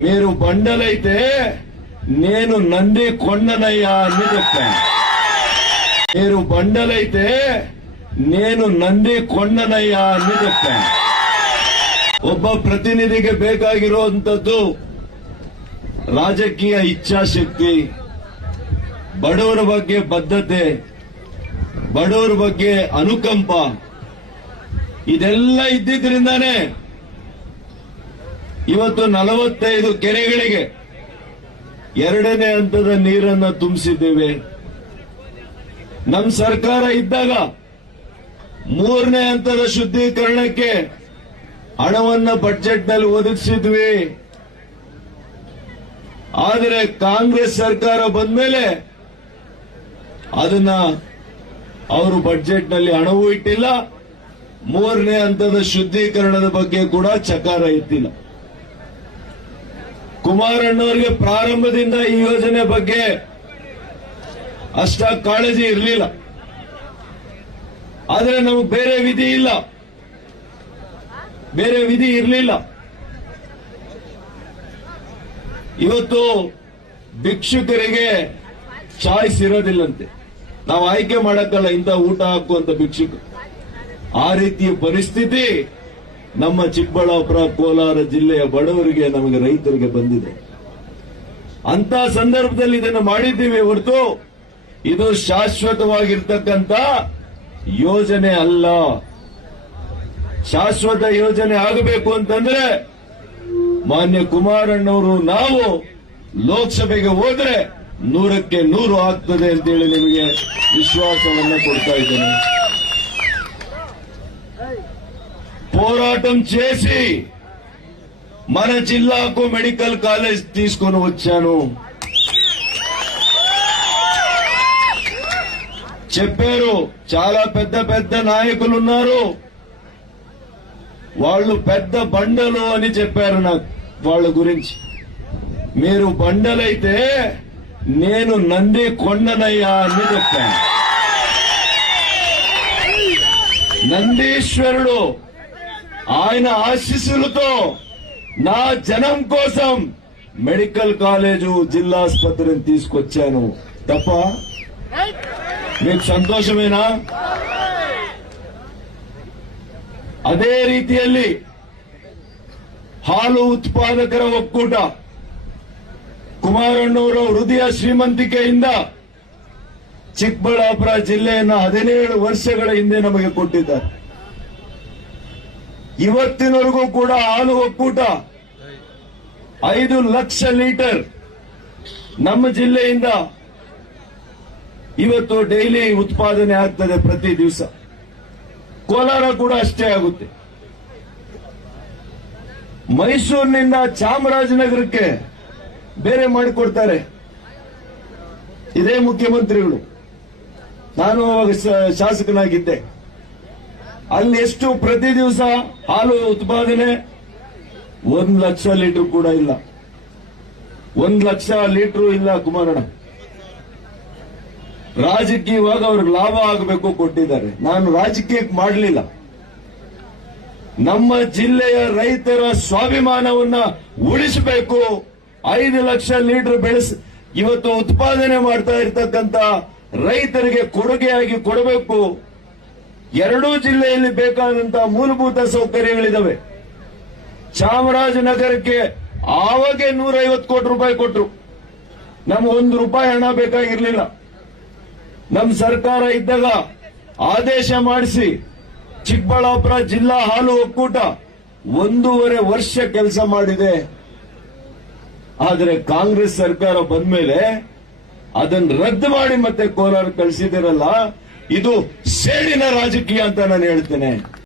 మీరు బండలైతే నేను నంది కొండనయ్యా అని చెప్పాను. మీరు బండలైతే నేను నంದಿ ಕೊಂಡನಯ್ಯ అని చెప్పాను. ಒಬ್ಬ ಪ್ರತಿನಿಧಿಗೆ ಬೇಕಾಗಿರುವಂತದ್ದು ರಾಜಕೀಯ ಇಚ್ಛಾಶಕ್ತಿ, ಬಡವರ ಬಗ್ಗೆ ಬದ್ಧತೆ, ಬಡವರ ಬಗ್ಗೆ ಅನುಕಂಪ, ಇದೆಲ್ಲ ಇದ್ದಿದ್ರಿಂದಾನೇ ಇವತ್ತು 45 ಕೆರೆಗಳಿಗೆ 2ನೇ ಹಂತದ ನೀರನ್ನು ತುಂಬಿಸಿದ್ದೇವೆ. ನಮ್ಮ ಸರ್ಕಾರ ಇದ್ದಾಗ 3ನೇ ಹಂತದ ಶುದ್ಧೀಕರಣಕ್ಕೆ ಹಣವನ್ನು ಬಜೆಟ್ನಲ್ಲಿ ಒದಗಿಸಿದ್ವಿ. ಆದರೆ ಕಾಂಗ್ರೆಸ್ ಸರ್ಕಾರ ಬಂದ ಮೇಲೆ ಅದನ್ನ ಅವರು ಬಜೆಟ್ನಲ್ಲಿ ಹಣವೂ ಇಟ್ಟಿಲ್ಲ, 3ನೇ ಹಂತದ ಶುದ್ಧೀಕರಣದ ಬಗ್ಗೆ ಕೂಡ ಚಕಾರ ಎತ್ತಿಲ್ಲ. ಕುಮಾರಣ್ಣವರಿಗೆ ಪ್ರಾರಂಭದಿಂದ ಈ ಯೋಜನೆ ಬಗ್ಗೆ ಅಷ್ಟ ಕಾಳಜಿ ಇರಲಿಲ್ಲ. ಆದರೆ ನಮಗೆ ಬೇರೆ ವಿಧಿ ಇರಲಿಲ್ಲ. ಇವತ್ತು ಭಿಕ್ಷುಕರಿಗೆ ಚಾಯ್ಸ್ ಇರೋದಿಲ್ಲಂತೆ, ನಾವು ಆಯ್ಕೆ ಮಾಡಕ್ಕಲ್ಲ ಇಂಥ ಊಟ ಹಾಕುವಂತ ಭಿಕ್ಷುಕ. ಆ ರೀತಿಯ ಪರಿಸ್ಥಿತಿ ನಮ್ಮ ಚಿಕ್ಕಬಳ್ಳಾಪುರ, ಕೋಲಾರ ಜಿಲ್ಲೆಯ ಬಡವರಿಗೆ, ನಮಗೆ ರೈತರಿಗೆ ಬಂದಿದೆ. ಅಂತ ಸಂದರ್ಭದಲ್ಲಿ ಇದನ್ನು ಮಾಡಿದ್ದೀವಿ ಹೊರತು ಇದು ಶಾಶ್ವತವಾಗಿರ್ತಕ್ಕಂಥ ಯೋಜನೆ ಅಲ್ಲ. ಶಾಶ್ವತ ಯೋಜನೆ ಆಗಬೇಕು ಅಂತಂದ್ರೆ ಮಾನ್ಯ ಕುಮಾರಣ್ಣವರು ನಾವು ಲೋಕಸಭೆಗೆ ಹೋದ್ರೆ 100ಕ್ಕೆ 100 ಆಗ್ತದೆ ಅಂತೇಳಿ ನಿಮಗೆ ವಿಶ್ವಾಸವನ್ನ ಕೊಡ್ತಾ ಇದ್ದೇನೆ. పోరాటం చేసి మన జిల్లాకు మెడికల్ కాలేజ్ తీసుకొని వచ్చాను. చెప్పారు, చాలా పెద్ద నాయకులు ఉన్నారు, వాళ్ళు పెద్ద బండలు అని చెప్పారు నాకు వాళ్ళ గురించి. మీరు బండలైతే నేను నంది కొండనయ్యా అని చెప్పాను. నందీశ్వరుడు ఆయన ఆశీస్సులతో నా జనం కోసం మెడికల్ కాలేజు, జిల్లా ఆసుపత్రిని తీసుకొచ్చాను. తప్ప మీకు ಸಂತೋಷವೇನಾ? ಅದೇ ರೀತಿಯಲ್ಲಿ ಹಾಲು ಉತ್ಪಾದಕರ ಒಕ್ಕೂಟ ಕುಮಾರಣ್ಣವರ ಹೃದಯ ಶ್ರೀಮಂತಿಕೆಯಿಂದ ಚಿಕ್ಕಬಳ್ಳಾಪುರ ಜಿಲ್ಲೆಯನ್ನು 17 ವರ್ಷಗಳ ಹಿಂದೆ ನಮಗೆ ಕೊಟ್ಟಿದ್ದಾರೆ. ಇವತ್ತಿನವರೆಗೂ ಕೂಡ ಹಾಲು ಒಕ್ಕೂಟ 5 ಲಕ್ಷ ಲೀಟರ್ ನಮ್ಮ ಜಿಲ್ಲೆಯಿಂದ ಇವತ್ತು ಡೈಲಿ ಉತ್ಪಾದನೆ ಆಗ್ತದೆ ಪ್ರತಿ ದಿವಸ. ಕೋಲಾರ ಕೂಡ ಅಷ್ಟೇ ಆಗುತ್ತೆ. ಮೈಸೂರಿನಿಂದ ಚಾಮರಾಜನಗರಕ್ಕೆ ಬೇರೆ ಮಾಡಿಕೊಡ್ತಾರೆ ಇದೇ ಮುಖ್ಯಮಂತ್ರಿಗಳು. ನಾನು ಅವಾಗ ಶಾಸಕನಾಗಿದ್ದೆ. ಅಲ್ಲಿ ಎಷ್ಟು ಪ್ರತಿ ದಿವಸ ಹಾಲು ಉತ್ಪಾದನೆ? 1 ಲಕ್ಷ ಲೀಟರ್ ಕೂಡ ಇಲ್ಲ. 1 ಲಕ್ಷ ಲೀಟರ್ ಇಲ್ಲ ಕುಮಾರಣ್ಣ. ರಾಜಕೀಯವಾಗಿ ಅವ್ರಿಗೆ ಲಾಭ ಆಗಬೇಕು ಕೊಟ್ಟಿದ್ದಾರೆ. ನಾನು ರಾಜಕೀಯಕ್ಕೆ ಮಾಡಲಿಲ್ಲ. ನಮ್ಮ ಜಿಲ್ಲೆಯ ರೈತರ ಸ್ವಾಭಿಮಾನವನ್ನ ಉಳಿಸಬೇಕು. 5 ಲಕ್ಷ ಲೀಟರ್ ಇವತ್ತು ಉತ್ಪಾದನೆ ಮಾಡ್ತಾ ಇರತಕ್ಕಂತ ರೈತರಿಗೆ ಕೊಡುಗೆಯಾಗಿ ಕೊಡಬೇಕು. 2 ಜಿಲ್ಲೆಯಲ್ಲಿ ಬೇಕಾದಂತಹ ಮೂಲಭೂತ ಸೌಕರ್ಯಗಳಿದಾವೆ. ಚಾಮರಾಜನಗರಕ್ಕೆ ಆವಾಗೆ 150 ಕೋಟಿ ರೂಪಾಯಿ ಕೊಟ್ಟರು. ನಮ್ಗೆ 1 ರೂಪಾಯಿ ಹಣ ಬೇಕಾಗಿರ್ಲಿಲ್ಲ. ನಮ್ಮ ಸರ್ಕಾರ ಇದ್ದಾಗ ಆದೇಶ ಮಾಡಿಸಿ ಚಿಕ್ಕಬಳ್ಳಾಪುರ ಜಿಲ್ಲಾ ಹಾಲು ಒಕ್ಕೂಟ 1.5 ವರ್ಷ ಕೆಲಸ ಮಾಡಿದೆ. ಆದರೆ ಕಾಂಗ್ರೆಸ್ ಸರ್ಕಾರ ಬಂದ ಮೇಲೆ ಅದನ್ನು ರದ್ದು ಮಾಡಿ ಮತ್ತೆ ಕೋಲಾರ ಕಳಿಸಿದಿರಲ್ಲ, ಇದು ಸೇಡಿನ ರಾಜಕೀಯ ಅಂತ ನಾನು ಹೇಳ್ತೇನೆ.